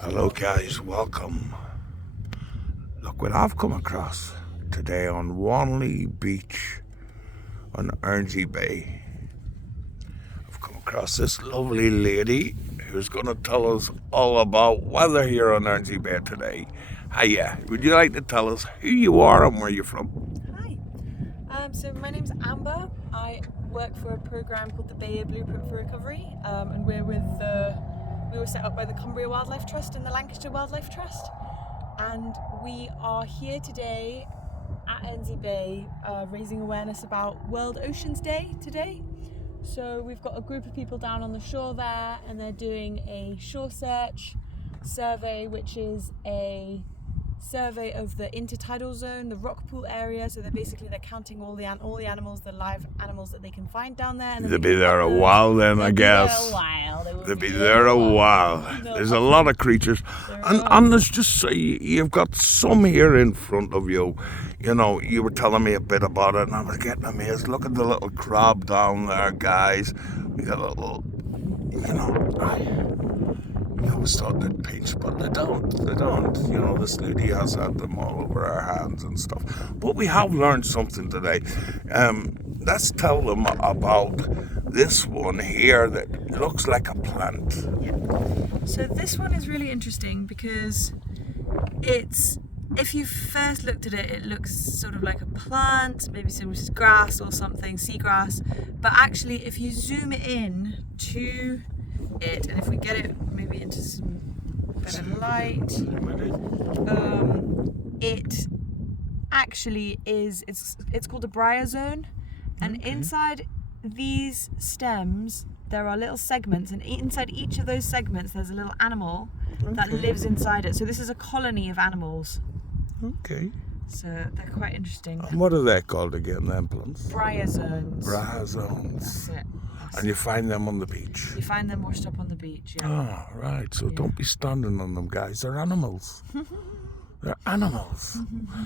Hello guys, welcome. Look what I've come across today on Wanley Beach on Ernsey Bay. I've come across this lovely lady who's going to tell us all about weather here on Ernsey Bay today. Hiya, would you like to tell us who you are and where you're from? Hi, so my name's Amber. I work for a program called the Bay Blueprint for Recovery, and we were set up by the Cumbria Wildlife Trust and the Lancashire Wildlife Trust, and we are here today at Ernsey Bay raising awareness about World Oceans Day today. So we've got a group of people down on the shore there, and they're doing a shore search survey, which is a survey of the intertidal zone, the rock pool area. So they're counting all the animals, the live animals that they can find down there. And They'll be there a while then, I guess. They'll be there a while. There's a lot of creatures. And let's just say you've got some here in front of you. You know, you were telling me a bit about it and I was getting amazed. Look at the little crab down there, guys. We got a little, we always thought they'd pinch, but they don't. You know, this lady has had them all over her hands and stuff. But we have learned something today. Let's tell them about this one here that looks like a plant. Yeah. So this one is really interesting because if you first looked at it, it looks sort of like a plant, maybe some grass or something, seagrass. But actually, if you zoom in to it, and if we get it maybe into some better light, it actually is, it's called a bryozoan, and inside these stems there are little segments, and inside each of those segments there's a little animal that lives inside it. So this is a colony of animals. Okay. So they're quite interesting. And what are they called again, them plants? Bryozoans. Bryozoans. That's it. And you find them on the beach? You find them washed up on the beach, yeah. Oh, right. So don't be standing on them, guys. They're animals. They're animals.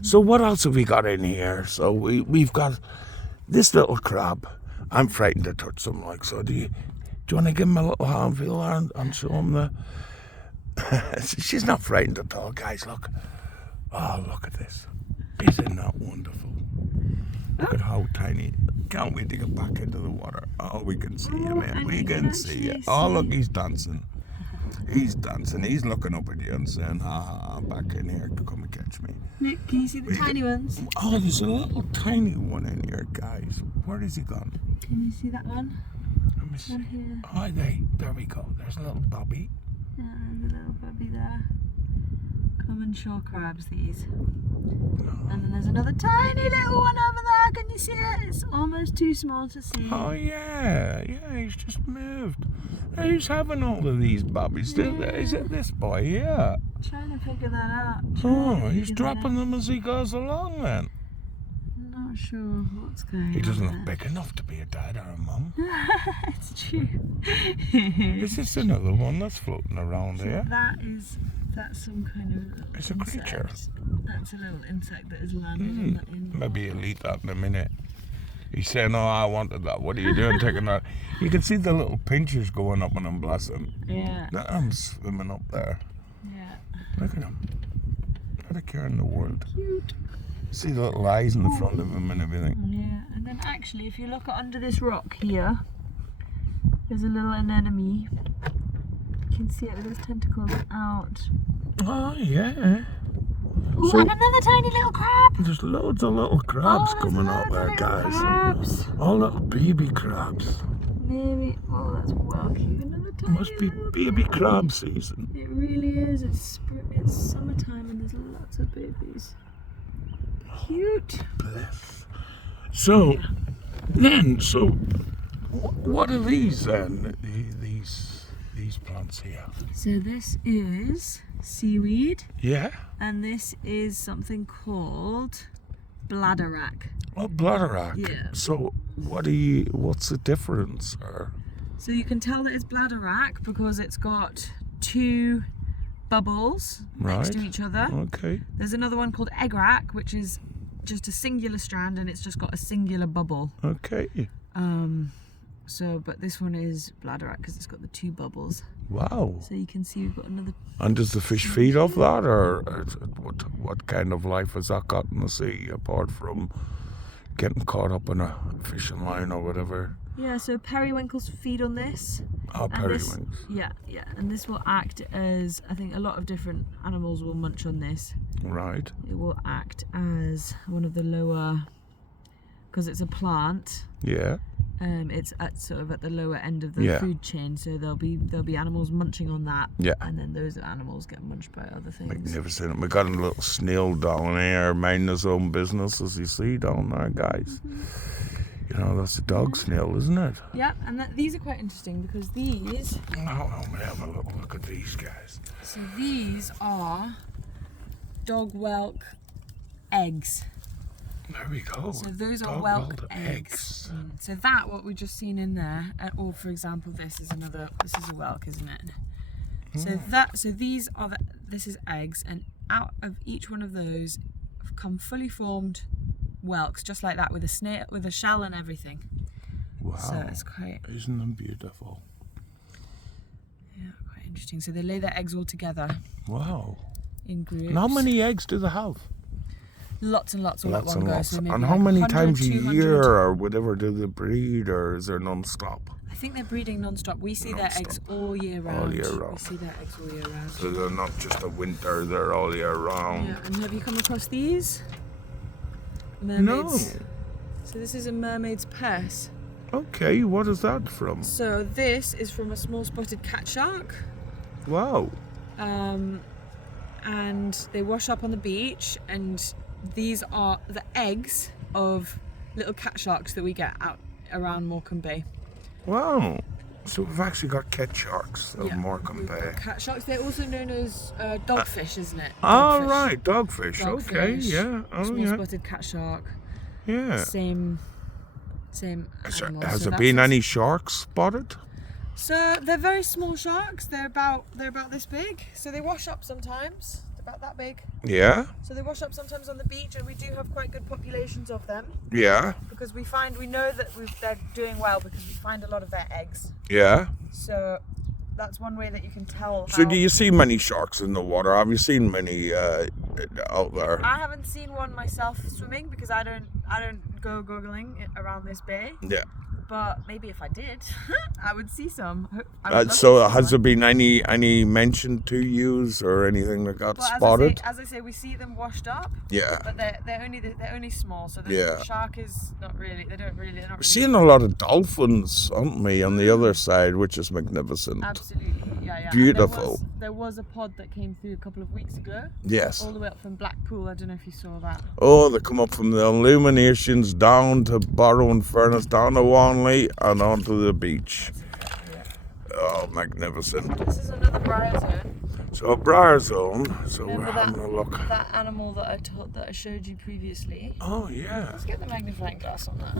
So what else have we got in here? So we've got this little crab. I'm frightened to touch them, like, so do you want to give him a little handful and show him the... She's not frightened at all, guys. Look. Oh, look at this. Isn't that wonderful? Look at how tiny. Can't wait to get back into the water. Oh, we can see him, man. We can see it. Oh, look, he's dancing. He's dancing. He's looking up at you and saying, ha, I'm back in here. Come and catch me. Nick, can you see the tiny ones? Oh, there's a little tiny one in here, guys. Where is he gone? Can you see that one? Let me see. One here. Oh, there we go. There's a little bobby. Yeah, there's a little bobby there. Common shore crabs, these. And then there's another tiny little one over there. Can you see it? It's almost too small to see. Oh, yeah. Yeah, he's just moved. Who's having all of these bobbies? Is it this boy? Yeah. Trying to figure that out. Oh, he's dropping them as he goes along then. Not sure what's going on. He doesn't look big enough to be a dad or a mum. It's true. Is this another one that's floating around here? That's some kind of It's a creature. That's a little insect that has landed on that end. Maybe he'll eat that in a minute. He's saying, oh, I wanted that. What are you doing taking that? You can see the little pinchers going up on him, bless him. Yeah. Look at him swimming up there. Yeah. Look at him. Not a care in the world. Cute. See the little eyes in the front of him and everything. Yeah, and then actually, if you look under this rock here, there's a little anemone. You can see it with its tentacles out. Oh, yeah. Ooh, So, and another tiny little crab. there's loads of little crabs coming out there, guys. Crabs. All little baby crabs. Maybe. Oh, that's well cute. Another tiny. Must be little baby crab. crab season. It really is. It's summertime and there's lots of babies. Cute. Bless. So, what are these then? These plants here? So this is seaweed, Yeah. and this is something called bladderwrack. Oh, bladderwrack. Yeah. So, what's the difference? So you can tell that it's bladderwrack because it's got two bubbles next to Right. each other. Okay. There's another one called eggrack, which is just a singular strand and it's just got a singular bubble. Okay. But this one is bladderwrack because it's got the two bubbles. Wow. So you can see we've got another. And does the fish feed off that, or what kind of life has that got in the sea apart from getting caught up in a fishing line or whatever? Yeah, so periwinkles feed on this. Oh, And this- periwinkles. Yeah, and this will act as, I think a lot of different animals will munch on this. Right. It will act as one of the lower, because it's a plant. Yeah. It's at sort of at the lower end of the Yeah. food chain, so there'll be animals munching on that. Yeah. And then those animals get munched by other things. Magnificent. We got a little snail down there minding his own business, as you see down there, guys. You know, that's a dog snail, isn't it? Yeah, and these are quite interesting because these. Oh, let me have a little look at these guys. So these are dog whelk eggs. There we go. So those are Dog whelk whelk eggs. So that, what we just seen in there, or for example, this is a whelk, isn't it? So this is eggs, and out of each one of those come fully formed whelks, just like that, with a shell and everything. Wow. So it's quite, Isn't them beautiful? quite interesting. So they lay their eggs all together Wow. in groups. And how many eggs do they have? Lots and lots all Lots at and one go. lots. So maybe And like how many 100, times a 200. year or whatever do they breed, or is there non-stop? I think they're breeding non-stop. We see their eggs all year round. All year round. We see their eggs all year round. So they're not just a winter, they're all year round. Yeah, and have you come across these? Mermaids. No. So this is a mermaid's purse. Okay, what is that from? So this is from a small spotted cat shark. Wow. And they wash up on the beach, and these are the eggs of little cat sharks that we get out around Morecambe Bay. Wow. So we've actually got cat sharks of Morecambe we've got Bay. cat sharks. They're also known as dogfish, isn't it? Oh, Dogfish. right, dogfish. Okay, Dogfish, yeah. Oh, Small yeah. spotted cat shark. Yeah. Same Has animal. has So there that's been a- any sharks spotted? So they're very small sharks. They're about this big. So they wash up sometimes. They're about that big. Yeah, So they wash up sometimes on the beach, and we do have quite good populations of them yeah, because we know that they're doing well because we find a lot of their eggs. yeah. So that's one way that you can tell. So how- do you see many sharks in the water? Have you seen many out there? I haven't seen one myself swimming because I don't go goggling around this bay. Yeah. But maybe if I did, I would see some. I would love So to see has there one. been any mention to yous or anything that got Well, spotted? as I say, we see them washed up, Yeah. but they're only small. So the Yeah. shark is not really. They're not really. We're seeing a lot of dolphins, aren't we, on the other side, which is magnificent. Absolutely, yeah. And Beautiful. There was a pod that came through a couple of weeks ago, Yes. all the way up from Blackpool. I don't know if you saw that. Oh, they come up from the Illuminations down to Barrow and Furnace, down to Wanley and onto the beach. Oh, magnificent. This is another briar zone. So a briar zone, so we're Remember having a look. that animal that I showed you previously. Oh, yeah. Let's get the magnifying glass on that.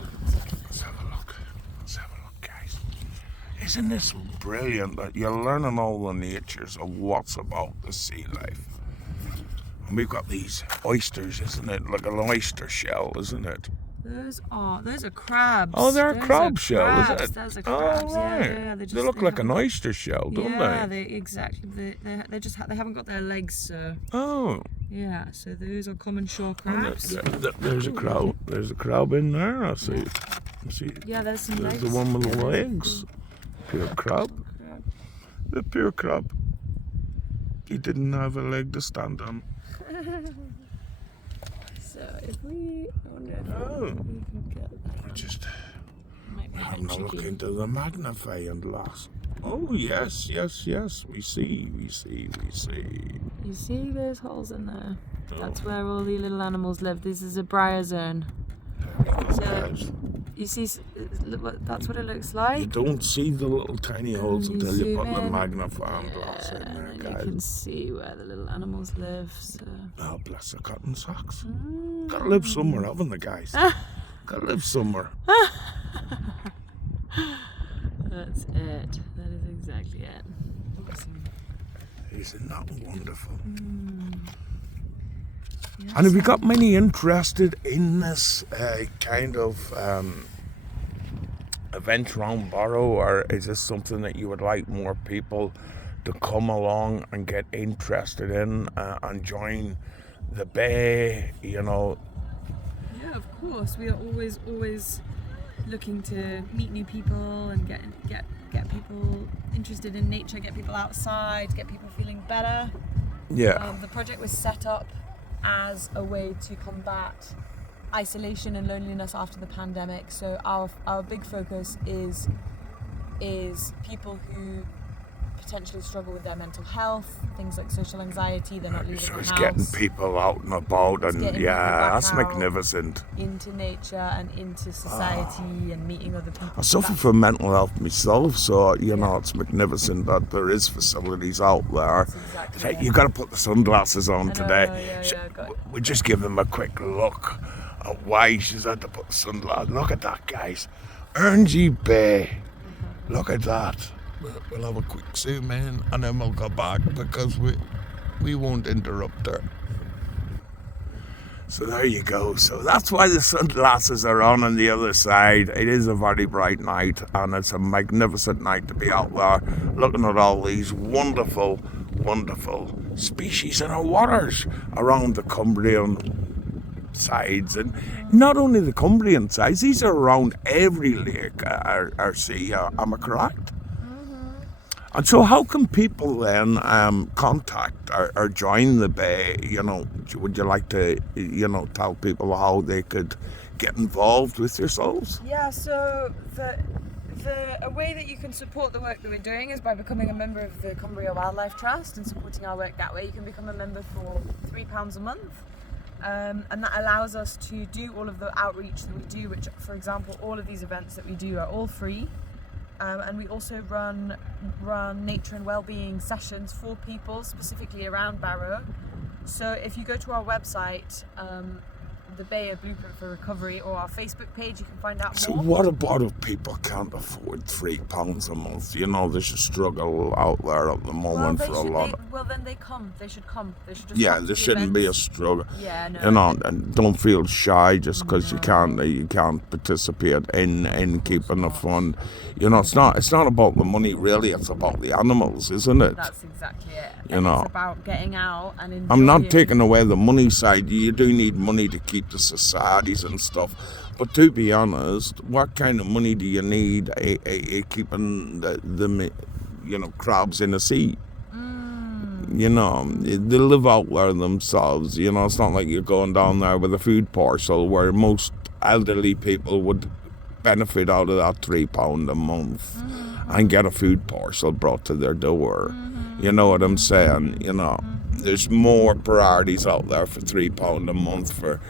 Let's have a look. Let's have a look, guys. Isn't this brilliant that you're learning all the natures of what's about the sea life? And we've got these oysters, isn't it? Like an oyster shell, isn't it? Those are crabs. Oh, they're a Those crab are shell, crabs. is it? Those are Oh, crabs. right. Yeah. They look like an oyster shell, don't yeah, they? exactly. They just they haven't got their legs, so Oh, yeah. So those are common shore and crabs. there's a crab. There's a crab in there. I see. Yeah, there's some There's legs. the one with the Yeah, legs. Pure crab. The pure crab. He didn't have a leg to stand on. So if we, I wonder if Oh. we can get that. We're just Might be a having bit a look tricky. into the magnifying glass. Oh, yes. We see. You see those holes in there? Oh. That's where all the little animals live. This is a briar zone. So you see, that's what it looks You like. don't see the little tiny holes You until you zoom put the in. magnifying glass in And there, then you guys. can see where the little animals live. So. Oh, bless the cotton socks. Gotta live somewhere, haven't they, guys? Gotta live somewhere. That's it. That is exactly it. Awesome. Isn't that wonderful? Yes. And have you got many interested in this kind of events around Barrow, or is this something that you would like more people to come along and get interested in and join the Bay? You know, Yeah, of course. We are always looking to meet new people and get people interested in nature, get people outside, get people feeling better. yeah. The project was set up as a way to combat isolation and loneliness after the pandemic. So our big focus is people who potentially struggle with their mental health, things like social anxiety. They're not leaving So the it's house. getting people out and about, It's and getting yeah, people back that's out. magnificent. Into nature and into society and meeting other people. I suffer That's- from mental health myself, so you know it's magnificent that there is facilities out there. That's exactly It's like, it. you got to put the sunglasses on I know, today. yeah, got it. We just give them a quick look at why she's had to put the sunglasses. Look at that, guys. Ernsey Bay. Look at that. We'll have a quick zoom in and then we'll go back because we won't interrupt her. So there you go. So that's why the sunglasses are on the other side. It is a very bright night and it's a magnificent night to be out there looking at all these wonderful, wonderful species in our waters around the Cumbrian sides. And not only the Cumbrian sides, these are around every lake or sea. Am I correct? And so how can people then contact or join the Bay? You know, would you like to, you know, tell people how they could get involved with yourselves? Yeah, so a way that you can support the work that we're doing is by becoming a member of the Cumbria Wildlife Trust and supporting our work that way. You can become a member for £3 a month. And that allows us to do all of the outreach that we do, which, for example, all of these events that we do are all free. And we also run nature and wellbeing sessions for people specifically around Barrow. So if you go to our website, the Bay Blueprint for Recovery, or our Facebook page, you can find out So more. what about if people can't afford £3 a month? You know, there's a struggle out there at the moment for a lot. Then they come. They should come. They should just Yeah, come to there the shouldn't be a events. struggle. Yeah, no. You know, and don't feel shy just because you can't participate in keeping the fun. You know, it's not about the money really. It's about the animals, isn't it? That's exactly it. You And know. it's about getting out and enjoying. I'm not taking away the money side. You do need money to keep the societies and stuff. But to be honest, what kind of money do you need keeping the crabs in the sea? You know, they live out there themselves. You know, it's not like you're going down there with a food parcel where most elderly people would benefit out of that £3 a month and get a food parcel brought to their door. You know what I'm saying? You know, there's more priorities out there for £3 a month for,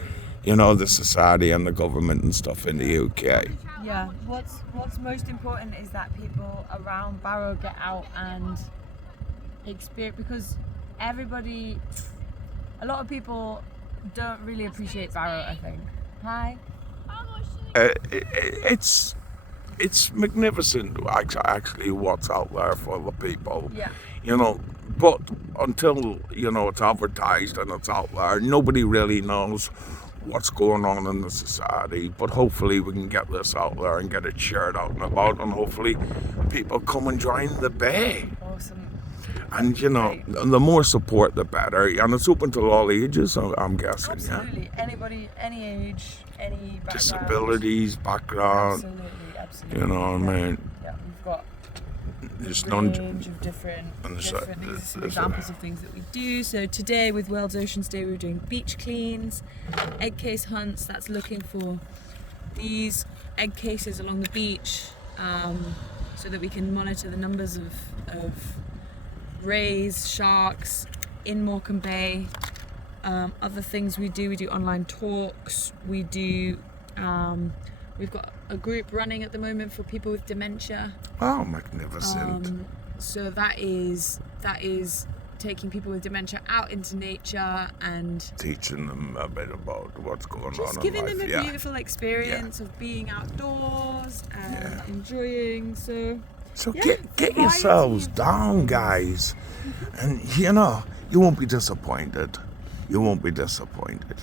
you know, the society and the government and stuff in the UK. Yeah. What's most important is that people around Barrow get out and experience, because a lot of people don't really appreciate Barrow, I think. Hi. It's magnificent actually what's out there for the people. Yeah. You know, but until, you know, it's advertised and it's out there, nobody really knows what's going on in the society. But hopefully we can get this out there and get it shared out and about, and hopefully people come and join the Bay. Awesome. And, you know, the more support, the better. And it's open to all ages, I'm guessing, yeah? Absolutely. Anybody, any age, any background. Disabilities, background, Absolutely. you know what I mean? Yeah, we've got There's a none. range of different there's a- examples of things that we do. So today with World Oceans Day, we're doing beach cleans, egg case hunts. That's looking for these egg cases along the beach, so that we can monitor the numbers of rays, sharks in Morecambe Bay. Other things we do online talks. We do. We've got a group running at the moment for people with dementia. Oh, magnificent. So that is taking people with dementia out into nature and Teaching them a bit about what's going just on giving in life. them a Yeah. beautiful experience of being outdoors and enjoying. So So Yeah, get variety yourselves of down, guys. And, you know, you won't be disappointed. You won't be disappointed.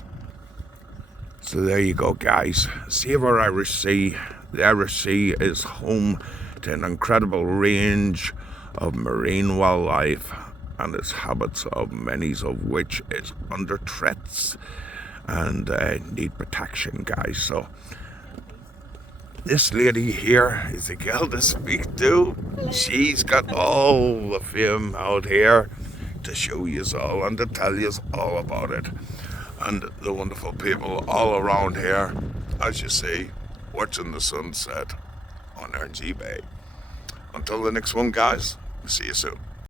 So there you go, guys. Save Our Irish Sea The Irish Sea is home to an incredible range of marine wildlife and its habits, of many of which is under threats and need protection, guys. So this lady here is the girl to speak to. She's got all the fame out here to show you all and to tell you all about it. And the wonderful people all around here, as you see, watching the sunset on RG Bay. Until the next one, guys, see you soon.